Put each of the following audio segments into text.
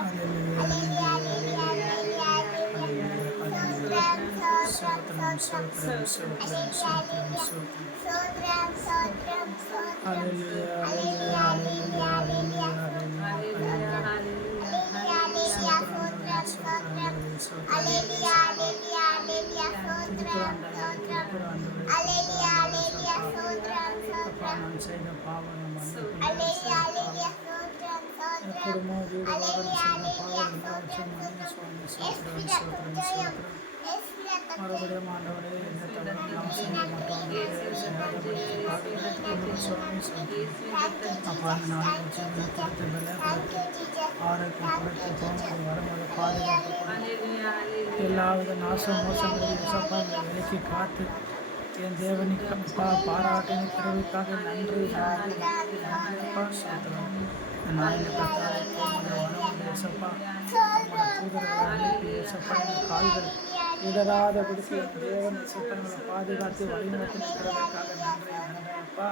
Hallelujah, hallelujah, hallelujah, hallelujah. Sotram, sotram, sotram, sotram, sotram. Hallelujah, hallelujah, hallelujah, hallelujah, hallelujah, hallelujah. Sotram, sotram, sotram, sotram. திருக்குறாண்டவரே, திருக்குறாண்டவரே, திருக்குறாண்டவரே, சப்பா. அப்பா, நான் செய்த பாவம் மன்னிப்பு, நான் செய்த பாவம் என் குடும்பம், வீடு, வாகனம் செய்த பாவம் எல்லாவற்றையும் மன்னிங்க சுவாமி. சோத்திரம், சோத்திரம், சோத்திரம். மறுபடியும் ஆண்டவரே, எந்த தவறும் நாம் செய்ய மாட்டோம். செய்யாதபடிக்கு பாதுகாத்துக் கொள்ளுங்க சுவாமி. சோத்திரம். அப்பா, அந்த நாள் ஜீவனை கொடுத்து பல கொடுத்து ஆரோக்கியம் கொடுத்து போகும்போது வரும்போது பாதுகாத்து கொடுத்து எல்லாவித நாசம் மோசங்களையும் இசப்பாங்களை விலக்கி காத்து என் தேவனுக்கு அப்பா பாராட்டின கிருபைக்காக நன்றி நன்றி நன்றி நன்றி அப்பா. சோத்திரம். இந்த நாளில் கர்த்தாவே உம்முடைய வரமுறை இயேசப்பா, உம்முடைய தூதர்களை அனுப்பி இயேசப்பா எங்கள் கால்கள் இடராதபடிக்கு என் தேவன் இயேசப்பா எங்களை பாதுகாத்து வழிநடத்தி நிற்கிறதுக்காக நன்றி நன்றி அப்பா.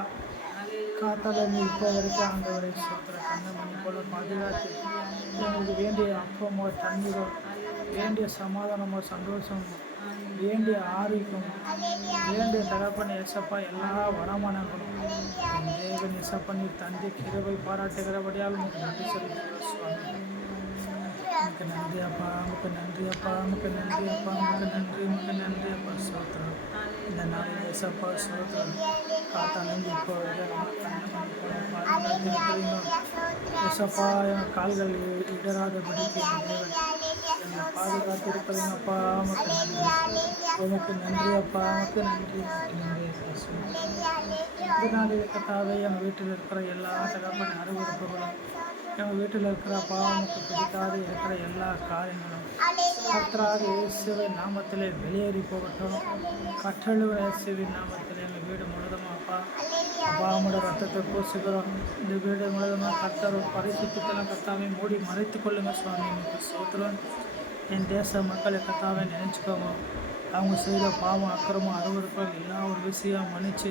காத்தாலும் இப்போ வரைக்கும் ஆண்டவரை சோத்திர கண்ணமணி போல பாதுகாத்து எங்களுக்கு வேண்டிய அப்பமோ தண்ணீரோ வேண்டிய சமாதானமோ சந்தோஷமோ வேண்டிய ஆரோக்கியமோ வேண்டிய தகப்பன் இயேசப்பா எல்லா வரமானங்களும் என் தேவன் இயேசப்பா நீர் தந்தை கிருபை பாராட்டுகிறபடியால் உங்களுக்கு நன்றி செலுத்துகிறோம் சுவாமி. உனக்கு நன்றி அப்பா, உனக்கு நன்றி அப்பா, உனக்கு நன்றி அப்பா, உனக்கு நன்றி, உனக்கு நன்றி அப்பா. சோத்திரம். இந்த நாளில் இயேசப்பா சோத்திரம். காத்தாலேருந்து இப்போ பாதுகாத்திருக்கிறீங்க இயேசப்பா. என் கால்கள் இடராதபடிக்கு என் தேவன் என்னை பாதுகாத்திருக்கிறீங்கப்பா. உமக்கு நன்றி, உமக்கு நன்றி அப்பா, உமக்கு நன்றி, உமக்கு நன்றி அப்பா. இந்த நாளில் கர்த்தாவே எங்கள் வீட்டில் இருக்கிற எல்லா தகப்பன அருவருப்புகளும் எங்கள் வீட்டில் இருக்கிற அப்பா உமக்கு பிடிக்காது இருக்கிற எல்லா காரியங்களும் கர்த்தராக இயேசுவின் நாமத்திலே வெளியேறி போகட்டும். கட்டளை இயேசுவின் நாமத்திலே எங்கள் வீடு முழுவதும் அப்பா அப்பா உம்முடைய ரத்தத்தை பூசுகிறோம். இந்த வீடு முழுவதுமாக கர்த்தர் பரிசுத்தெல்லாம் கர்த்தாவை மூடி மறைத்து கொள்ளுங்க சுவாமி. எனக்கு சோத்திரம். என் தேச மக்களை கர்த்தாவை நினைச்சுக்கோங்க. அவங்க செய்த பாவம் அக்கிரமம் அருவருப்புகள் எல்லா ஒரு விஷயம் மன்னிச்சு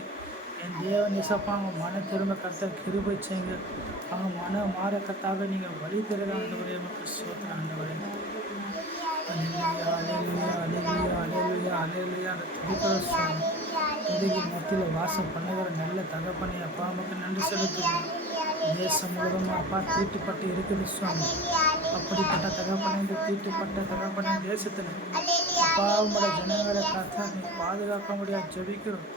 என் தேவன் இயேசப்பா அவங்க மன திரும்ப கர்த்தர் கிருபை செய்யுங்க. அவங்க மன மாற கர்த்தாவே நீங்கள் வழி தருக ஆண்டவரே. நமக்கு சோத்திரம் ஆண்டவரே. அல்லேலூயா, அல்லேலூயா, அல்லேலூயா, அல்லேலூயா, அல்லேலூயா. அந்த துதிக்கிற சுவாமி துதிக்கு மத்தியில் வாசம் பண்ணுகிற நல்ல தகப்பனை அப்பா நமக்கு நன்றி செலுத்துகிறோம். தேசம் முழுவதும் அப்பா தீட்டுப்பட்டு இருக்குது சுவாமி. அப்படிப்பட்ட தகப்பனை இந்த தீட்டுப்பட்ட தகப்பனை தேசத்தில் அப்பா உங்களோட ஜனங்களை கர்த்தா நீ பாதுகாக்க முடியாது ஜெபிக்கிறோம்.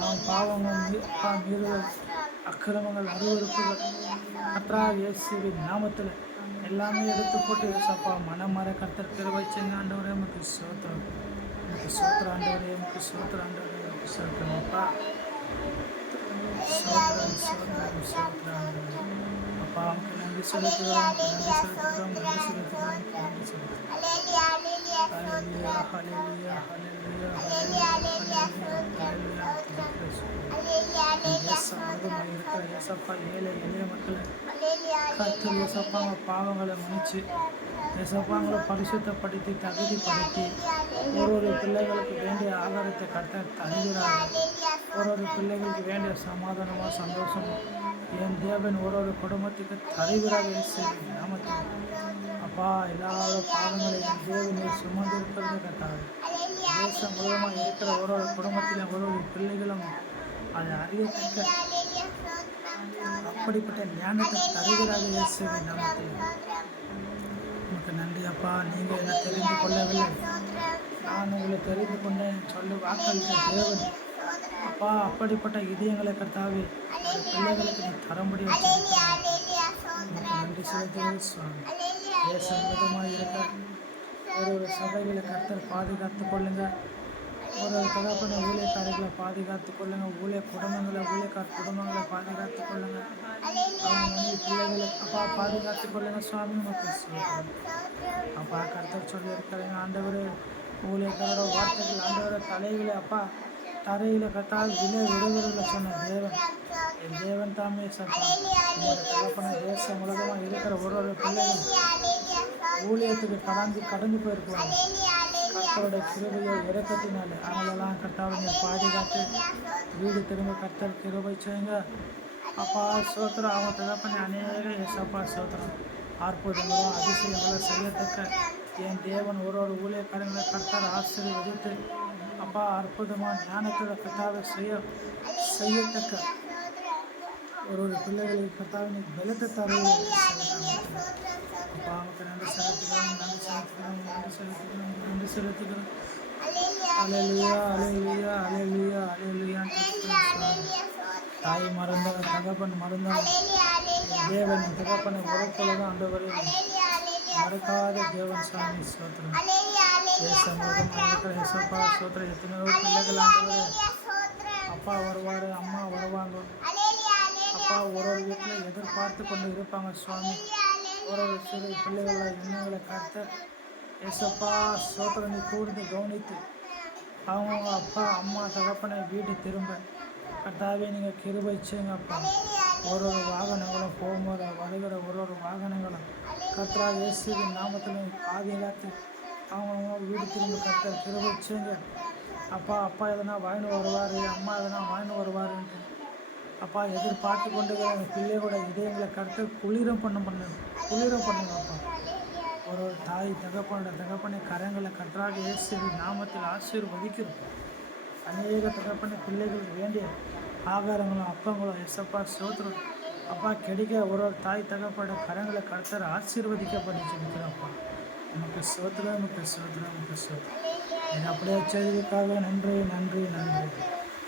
அவன் பாவங்கள் அப்பா மீறுதல் அக்கிரமங்கள் அருவருப்புகள் கர்த்தராக இயேசுவின் நாமத்தில் எல்லாமே எடுத்து போட்டு ஏசப்பா மனமர கர்த்தர் கிருபை செய்யுங்க ஆண்டவரே. நமக்கு சோத்திரம், நமக்கு சோத்திரம் ஆண்டவரே, நமக்கு சோத்திரம் ஆண்டவரே, நமக்கு சோத்திரம் அப்பா. சோத்திரம், சோத்திரம், சோத்திரம் ஆண்டவரே அப்பா. நமக்கு நன்றி செலுத்துகிறோம், நன்றி செலுத்துகிறோம், நன்றி செலுத்துகிறோம், நன்றி செலுத்துகிறோம். ஹல்லேலூயா, ஹல்லேலூயா, ஹல்லேலூயா, ஹல்லேலூயா, ஹல்லேலூயா. இருக்கிற ஏசப்பா ஏழை எளிய மக்களை கர்த்தர் ஏசப்பா பாவங்களை மன்னிச்சு ஏசப்பாங்களை பரிசுத்தப்படுத்தி தகுதிப்படுத்தி ஒரு பிள்ளைகளுக்கு வேண்டிய ஆதாரத்தை கர்த்தர் தருகிறார்கள். ஒரு பிள்ளைகளுக்கு வேண்டிய சமாதானமோ சந்தோஷமோ என் தேவன் ஒரு குடும்பத்துக்கு தருகிறார் இயேசுவின் நாமத்தில் அப்பா. எல்லாரோட பாவங்களை என் தேவன் சுமந்து இருக்கிறது கர்த்தாவே. தேசம் முழுவதுமாக இருக்கிற ஒரு குடும்பத்திலும் ஒரு பிள்ளைகளும் அதை அறியத்தக்க அப்படிப்பட்ட ஞானத்தை தருகிறாக இயேசுவின் நாமத்தில் உங்களுக்கு நன்றி அப்பா. நீங்கள் என்னை தெரிந்து கொள்ளவில்லை, நான் உங்களை தெரிந்து கொண்டேன் சொல்லி வாக்களித்த தேவன் அப்பா. அப்படிப்பட்ட இதயங்களை கர்த்தாவே பிள்ளைகளுக்கு நீ தரும்படி உங்களுக்கு நன்றி செலுத்துகிறது சுவாமி. தேசம் முழுவதுமாக இருக்க ஒரு சபைகளை கர்த்தர் பாதுகாத்து கொள்ளுங்க. ஒரு தகப்பன ஊழியக்காரர்களை பாதுகாத்து கொள்ளுங்க. ஊழிய குடும்பங்களை ஊழியக்கார குடும்பங்களை பாதுகாத்து கொள்ளுங்க. அவங்க பிள்ளைகளை அப்பா பாதுகாத்து கொள்ளுங்க சுவாமி. நமக்கு அப்பா கர்த்தர் சொல்லி இருக்கிறீங்க ஆண்டவர் ஊழியக்காரோட வார்த்தைகள் ஆண்டவர தலைகளை அப்பா தரையில் கத்தால் விலை விடுவதில்லை சொன்ன தேவன் என் தேவன் தாமே சப்பா. உங்களோட தகப்பன தேசம் உலகமாக இருக்கிற ஒரு பிள்ளைகள் ஊழியத்துக்கு கடந்து போயிருக்குவாங்க. கர்த்தரோட கிருபையை இறக்கத்தினால அவங்களெல்லாம் கர்த்தாவை பாதுகாத்து வீடு திரும்ப கர்த்தர் கிருபை செய்யுங்க அப்பா. சோத்திரம். அவங்க தகப்பனை அநேக ஏசப்பா சோத்திரம் அற்புதங்களும் அதிசயங்களும் செய்யத்தக்க என் தேவன் ஒரு ஊழியக்காரங்களை கர்த்தர் ஆசீர்வதித்து அப்பா அற்புதமாக ஞானத்தோட கர்த்தாவை செய்யத்தக்க ஒரு பிள்ளைகளுக்கு கர்த்தாவினை பலத்தை தருவது அப்பா நமக்கு நன்றி செலுத்துகிறோம் அலையிலுயா தாய் மறந்தால் தகப்பன் மறந்தால் தேவன் தகப்பனை உறப்பொழுதும் ஆண்டவரே மறக்காத தேவன் சாமி சோத்திரம் ஏசப்பா சோத்திரம் எத்தனையோ பிள்ளைகள் ஆண்டவரே அப்பா வருவார் அம்மா வருவாங்க அப்பா ஒரு வீட்டில் எதிர்பார்த்து கொண்டு இருப்பாங்க சுவாமி ஒரு சிறு பிள்ளைகளை எண்ணங்களை காத்த ஏசப்பா சோத்திரனை கூர்ந்து கவனித்து அவங்க அப்பா அம்மா தகப்பனை வீடு திரும்ப கர்த்தாவே நீங்கள் கிருபை செய்யுங்கப்பா ஒரு வாகனங்களும் போகும்போது வருகிற ஒரு வாகனங்களும் கர்த்தரா இயேசுவின் நாமத்தில் பாதுகாத்து அவங்க வீடு திரும்ப கர்த்தர் கிருபை செய்யுங்க அப்பா எதனா வாங்கிட்டு வருவார் அம்மா எதனா வாங்கிட்டு வருவாருன்ட்டு அப்பா எதிர்பார்த்து கொண்டு பிள்ளையோட இதயங்களை கர்த்தர் குளிரம் பண்ணுங்க அப்பா ஒரு தாய் தகப்பனை கரங்களை கர்த்தராக இயேசுவின் நாமத்தில் ஆசீர்வதிக்கிறோம் அநேக தகப்பனை பிள்ளைகளுக்கு வேண்டிய ஆகாரங்களும் அப்பங்களும் எசப்பா சோத்திரம் அப்பா கிடைக்க ஒரு தாய் தகப்பட கரங்களை கர்த்தர் ஆசீர்வதிக்கப்பட்டு சொல்லிக்கிறோம்ப்பா நமக்கு சோத்திரம் இது அப்படியே செய்திருக்காக நன்றி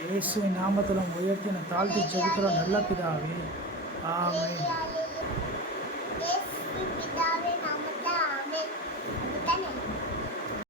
இயேசுவின் நாமத்தில் உயர்த்தி நான் தாழ்த்தி ஜெபிக்கிறோம் நல்ல பிதாவே ஆமென்.